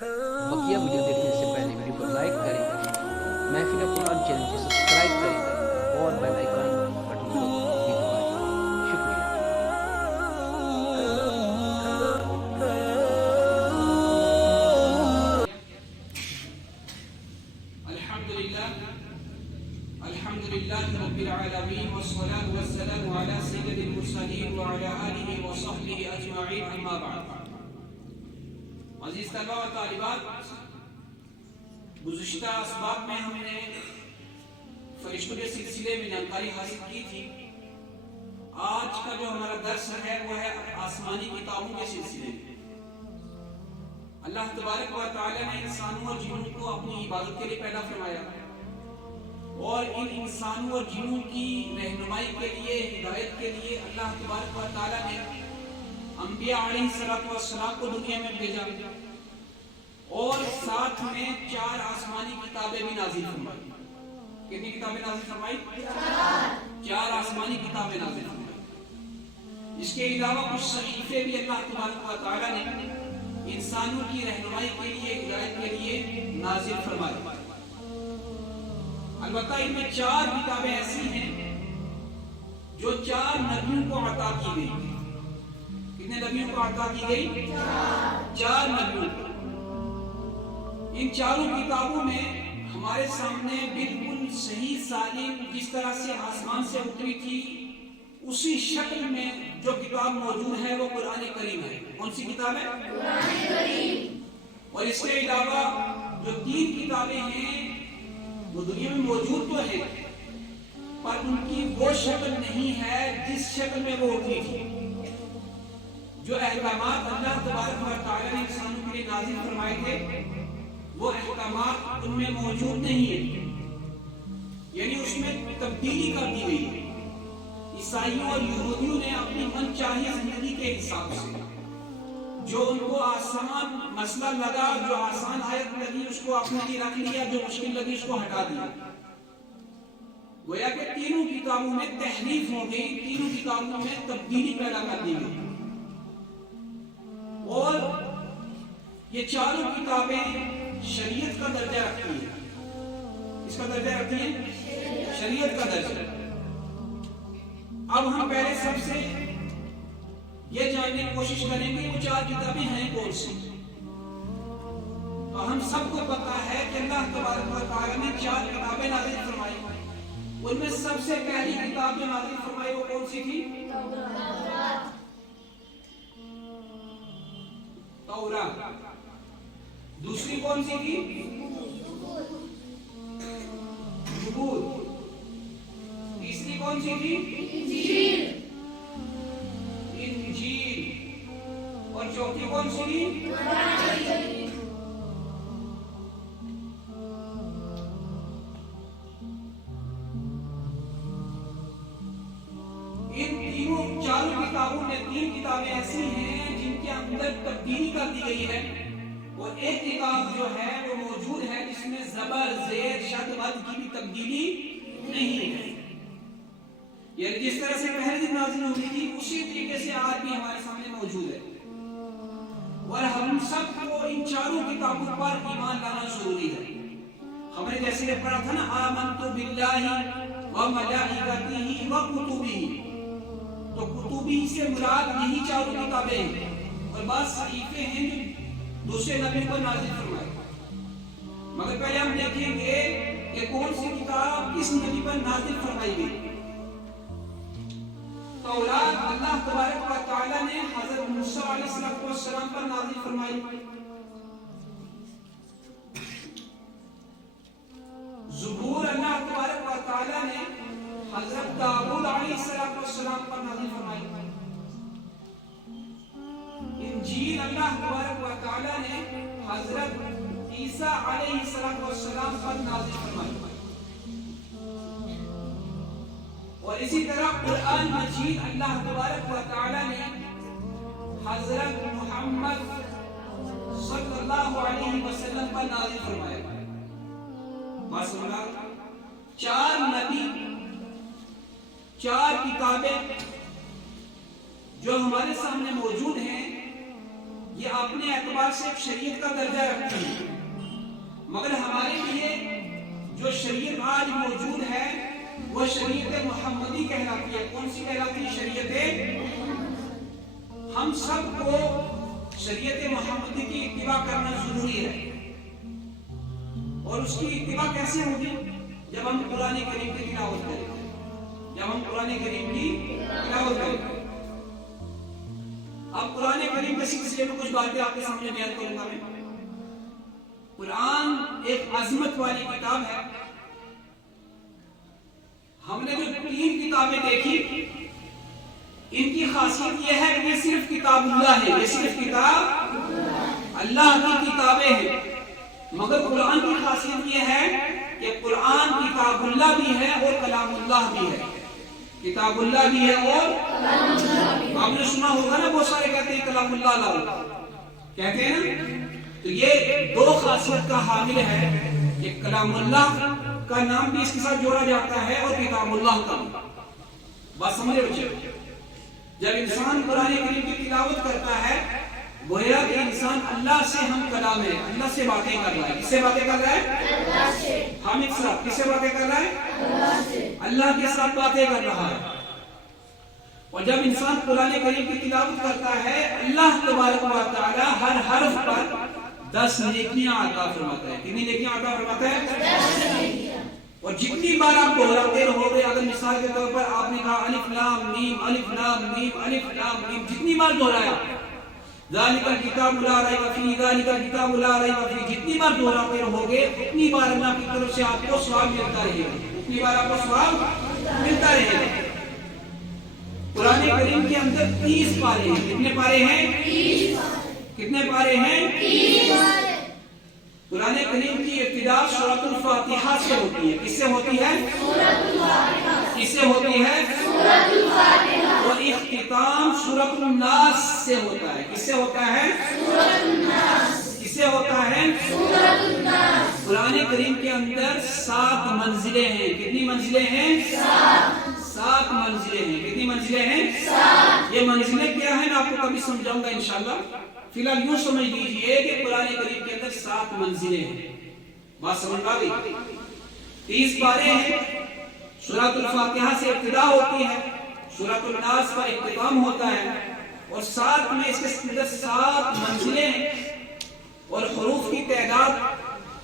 بقیہ ویڈیو دیکھنے سے پہلے ویڈیو کو لائک کریں، محفل قرآن چینل کو سبسکرائب کریں اور بیل آئیکن بٹن کو بھی دبائیں۔ شکریہ۔ الحمدللہ رب العالمین والصلاة والسلام علی سید المرسلین وعلی آلہ وصحبہ اجمعین، اما بعد۔ عزیز طلبہ و طالبات، گزشتہ اسباق میں ہم نے فرشتوں کے سلسلے میں جانکاری حاصل کی تھی۔ آج کا جو ہمارا درس ہے وہ ہے آسمانی کتابوں کے سلسلے میں۔ اللہ تبارک و تعالی نے انسانوں اور جنوں کو اپنی عبادت کے لیے پیدا فرمایا اور ان انسانوں اور جنوں کی رہنمائی کے لیے، ہدایت کے لیے اللہ تبارک و تعالی نے انبیاء علیہ السلام کو دنیا میں بھیجا اور ساتھ میں 4 آسمانی کتابیں بھی نازل فرمائی۔ کتنی کتابیں نازل فرمائی؟ 4 آسمانی کتابیں نازل فرمائی۔ اس کے علاوہ کچھ صحیفے بھی اللہ تبارک و تعالی نے انسانوں کی رہنمائی کے لیے، ہدایت کے لیے نازل فرمائی۔ البتہ ان میں 4 کتابیں ایسی ہیں جو 4 نبیوں کو عطا کی گئی۔ کتنے نبیوں کو عطا کی گئی؟ 4 نبیوں کو۔ ان 4 کتابوں میں ہمارے سامنے بالکل صحیح سالم جس طرح سے آسمان سے اتری تھی اسی شکل میں جو کتاب موجود ہے وہ قرآن کریم ہے۔ کون سی کتاب ہے؟ قرآن کریم۔ اور اس کے علاوہ جو 3 کتابیں ہیں وہ دنیا میں موجود تو ہیں پر ان کی وہ شکل نہیں ہے جس شکل میں وہ اتری تھی۔ جو احکامات اللہ تبارک و تعالی نے انسانوں کے لیے نازل فرمائے تھے وہ احکامات ان میں موجود نہیں ہیں، یعنی اس میں تبدیلی کر دی گئی ہے۔ عیسائیوں اور یہودیوں نے اپنی من چاہیے زندگی کے حساب سے جو ان کو آسان مسئلہ لگا، جو آسان آیت لگی اس کو اپنے لیے رکھ لیا، جو مشکل لگی اس کو ہٹا دیا۔ گویا کہ 3 کتابوں میں تحریف ہو گئی، 3 کتابوں میں تبدیلی پیدا کر دی گئی اور یہ 4 کتابیں شریعت کا درجہ رکھتی ہیں۔ اس کا درجہ رکھتی ہیں؟ شریعت کا درجہ۔ اب ہم پہلے سب سے یہ جاننے کی کوشش کریں گے وہ 4 کتابیں ہیں کون سی۔ تو ہم سب کو پتا ہے کہ اللہ تبارک و تعالی نے 4 کتابیں نازل فرمائی، ان میں سب سے پہلی کتاب جو نازل فرمائی وہ کون سی تھی؟ تورات۔ دوسری کون سی تھی؟ زبور۔ تیسری کون سی تھی؟ انجیل۔ اور چوتھی کون سی تھی؟ ان تینوں 4 کتابوں میں 3 کتابیں ایسی ہیں جن کے اندر تبدیلی کر دی گئی ہے اور ایک کتاب جو ہے وہ موجود ہے جس میں زبر، زیر، شد، مد کی بھی تبدیلی نہیں ہے، یعنی جس طرح سے پہلے دن نازل ہوئی تھی اسی طریقے سے آج بھی ہمارے سامنے موجود ہے۔ اور ہم سب کو ان 4 کتابوں پر ایمان لانا ضروری ہے۔ ہم نے جیسے پڑھا تھا نا آمنت باللہ و ملائکتہ و کتبہ، تو کتبی سے مراد یہی 4 کتابیں ہیں اور بعض صحیفے ہیں جو دوسرے نبی پر نازل فرمائے۔ مگر پہلے ہم دیکھیں گے کہ کون سی کتاب کس نبی پر نازل فرمائی گئی۔ تورات اللہ تبارک و تعالی نے حضرت موسیٰ علیہ السلام پر نازل فرمائی۔ زبور اللہ تبارک و تعالی نے حضرت داؤد علیہ السلام پر نازل فرمائی۔ انجیل اللہ تبارک و تعالی نے حضرت عیسیٰ علیہ السلام پر نازل فرمائی۔ اور اسی طرح قرآن مجید اللہ تبارک و تعالی نے حضرت محمد صلی اللہ علیہ وسلم پر نازل فرمایا۔ بات سمجھا؟ 4 نبی، 4 کتابیں جو ہمارے سامنے موجود ہیں یہ اپنے اعتبار سے ایک شریعت کا درجہ رکھتی ہیں، مگر ہمارے لیے جو شریعت آج موجود ہے وہ شریعت محمدی کہلاتی ہے۔ کون سی کہلاتی ہے؟ شریعت۔ ہم سب کو شریعت محمدی کی اتباع کرنا ضروری ہے، اور اس کی اتباع کیسے ہوگی؟ جب ہم قرآن کریم کی تلاوت کریں گے، جب ہم قرآن کریم کی تلاوت کریں گے۔ اب قرآن کریم کے سلسلے میں کچھ باتیں آپ کے سامنے بیان کروں گا میں۔ قرآن ایک عظمت والی کتاب ہے۔ ہم نے جو 3 کتابیں دیکھی، ان کی خاصیت یہ ہے کہ یہ صرف کتاب اللہ ہے، یہ صرف کتاب اللہ کی کتابیں ہیں، مگر قرآن کی خاصیت یہ ہے کہ قرآن کتاب اللہ بھی ہے اور کلام اللہ بھی ہے۔ کتاب اللہ بھی ہے اور کلام اللہ بھی ہے۔ آپ نے سنا ہوگا نا، بہت سارے کہتے ہیں کلام اللہ لاؤ، کہتے ہیں نا، تو یہ 2 خاصیت کا حامل ہے کہ کلام اللہ کا نام بھی اس کے ساتھ جوڑا جاتا ہے اور کتاب اللہ کا۔ بات سمجھے بچے؟ جب انسان قرآن کریم کی تلاوت کرتا ہے، گویا کہ انسان اللہ سے ہم کلام ہے، اللہ سے باتیں کر رہا ہے۔ کس سے باتیں کر رہا ہے؟ اللہ سے۔ حامد صاحب کس سے باتیں کر رہا ہے؟ اللہ سے۔ اللہ کے ساتھ باتیں کر رہا ہے۔ اور جب انسان قرآن کریم کی تلاوت کرتا ہے، اللہ تبارک و تعالی ہر حرف پر 10 نیکیاں عطا فرماتا ہے۔ کتنی نیکیاں عطا فرماتا ہے؟ 10 نیکیاں۔ اور جتنی بار آپ دہراتے رہو گے، اگر مثال کے طور پر آپ نے کہا الف لام میم الف لام میم الف لام میم، جتنی بار دہرایا، ذالک الکتاب لا ریب فیہ ذالک الکتاب لا ریب فیہ، جتنی بار دہراتے رہو گے اتنی بار اللہ کی طرف سے آپ کو ثواب ملتا رہے گا، اتنی بار آپ کو ثواب ملتا رہے گا۔ قرآن کریم کے اندر 30 پارے ہیں۔ کتنے پارے ہیں؟ 30 پارے۔ کتنے پارے ہیں؟ 30 پارے۔ قرآن کریم کی ابتدا سورۃ الفاتحہ سے ہوتی ہے۔ کس سے ہوتی ہے؟ سورۃ الفاتحہ۔ کس سے ہوتی ہے؟ سورۃ الفاتحہ۔ اور اختتام سورۃ الناس سے ہوتا ہے۔ کس سے ہوتا ہے؟ سورۃ الناس۔ کس سے ہوتا ہے؟ سورۃ الناس۔ قرآن کریم کے اندر 7 منزلیں ہیں۔ کتنی منزلیں ہیں؟ 7 منزلیں ہیں۔ کتنی منزلیں ہیں؟ 7۔ یہ منزلیں کیا ہیں میں آپ کو کبھی سمجھاؤں گا انشاءاللہ۔ فی الحال یوں سمجھ لیجئے کہ قرآن کریم کے اندر 7 منزلیں ہیں۔ بات سمجھ آ گئی؟ 30 پارے ہیں۔ سورۃ الفاتحہ سے ابتدا ہوتی ہے، سورۃ الناس کا اختتام ہوتا ہے، اور 7 میں اس کے اندر 7 منزلیں ہیں، اور حروف کی تعداد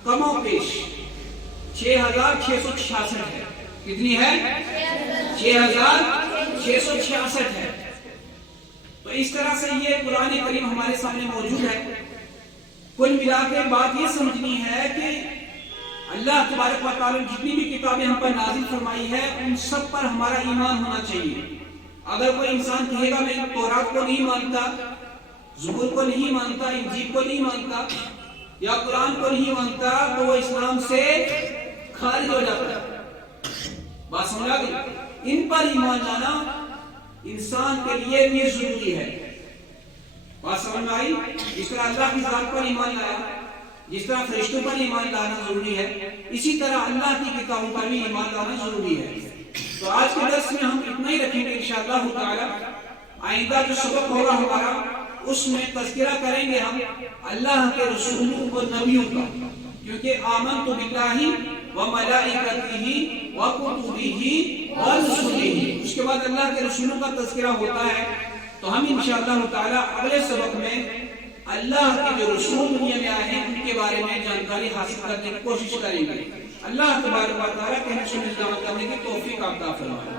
کم و بیش 6666 ہے۔ کتنی ہے؟ 6666 ہے۔ تو اس طرح سے یہ قرآن کریم ہمارے سامنے موجود ہے۔ کل ملا کے بات یہ سمجھنی ہے کہ اللہ تبارک و تعالی جتنی بھی کتابیں ہم پر نازل فرمائی ہے، ان سب پر ہمارا ایمان ہونا چاہیے۔ اگر کوئی انسان کہے گا میں تورات کو نہیں مانتا، زبور کو نہیں مانتا، انجیل کو نہیں مانتا، یا قرآن کو نہیں مانتا، تو وہ اسلام سے خارج ہو جاتا ہے۔ بات سمجھا گئی؟ ان پر ایمان لانا انسان کے لیے بھی ضروری ہے۔ بات سمجھ میں آئی؟ جس طرح اللہ کی ذات پر ایمان لایا، جس طرح فرشتوں پر ایمان لانا ضروری ہے، اسی طرح اللہ کی کتابوں پر بھی ایمان لانا ضروری ہے۔ تو آج کے درس میں ہم اتنا ہی رکھیں گے انشاءاللہ تعالی۔ آئندہ جو سبق ہوگا ہمارا، اس میں تذکرہ کریں گے ہم اللہ کے رسولوں و نبیوں کا، کیونکہ آمنت باللہ وملائکتہ وکتبہ ورسلہ، اس کے بعد اللہ کے رسولوں کا تذکرہ ہوتا ہے۔ تو ہم انشاءاللہ تعالی اگلے سبق میں اللہ کے جو رسول دنیا میں آئے ہیں ان کے بارے میں جانکاری حاصل کرنے کی کوشش کریں گے۔ اللہ تبارک و تعالی کہنے سننے کرنے کی توفیق عطا فرمائے۔